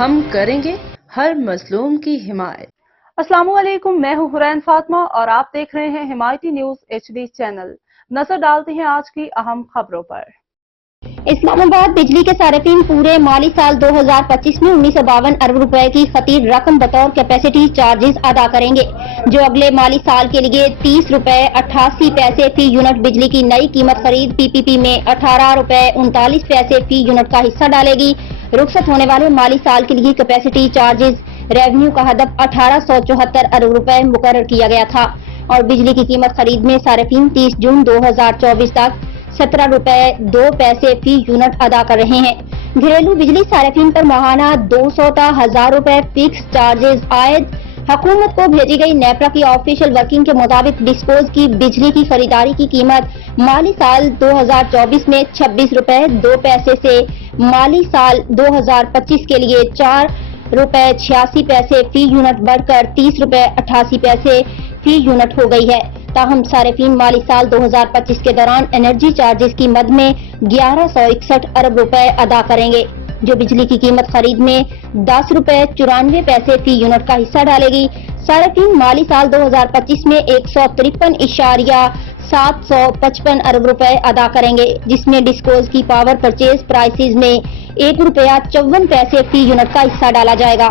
ہم کریں گے ہر مظلوم کی حمایت۔ السلام علیکم، میں ہوں حرین فاطمہ اور آپ دیکھ رہے ہیں حمایتی نیوز HD چینل۔ نظر ڈالتے ہیں آج کی اہم خبروں پر۔ اسلام آباد بجلی کے صارفین پورے مالی سال 2025 میں 1952 ارب روپے کی خطیر رقم بطور کیپیسٹی چارجز ادا کریں گے، جو اگلے مالی سال کے لیے 30 روپے 88 پیسے فی یونٹ بجلی کی نئی قیمت خرید PPP میں 18 روپے 39 پیسے فی یونٹ کا حصہ ڈالے گی۔ رخصت ہونے والے مالی سال کے لیے کیپیسٹی چارجز ریونیو کا ہدف 1874 ارب روپے مقرر کیا گیا تھا اور بجلی کی قیمت خرید میں صارفین 30 جون 2024 تک 17 روپے 2 پیسے فی یونٹ ادا کر رہے ہیں۔ گھریلو بجلی صارفین پر ماہانہ 200 تا 1000 روپے فکس چارجز عائد۔ حکومت کو بھیجی گئی نیپرا کی آفیشیل ورکنگ کے مطابق ڈسپوز کی بجلی کی خریداری کی قیمت مالی سال 2024 میں 26 روپے 2 پیسے سے مالی سال 2025 کے لیے 4 روپے 86 پیسے فی یونٹ بڑھ کر 30 روپے 88 پیسے فی یونٹ ہو گئی ہے۔ تاہم صارفین مالی سال 2025 کے دوران انرجی چارجز کی مد میں 1161 ارب روپے ادا کریں گے، جو بجلی کی قیمت خرید میں 10 روپے 94 پیسے فی یونٹ کا حصہ ڈالے گی۔ صارفین مالی سال 2025 میں 153.755 ارب روپے ادا کریں گے، جس میں ڈسکوز کی پاور پرچیز پرائسز میں 1 روپیہ 54 پیسے فی یونٹ کا حصہ ڈالا جائے گا۔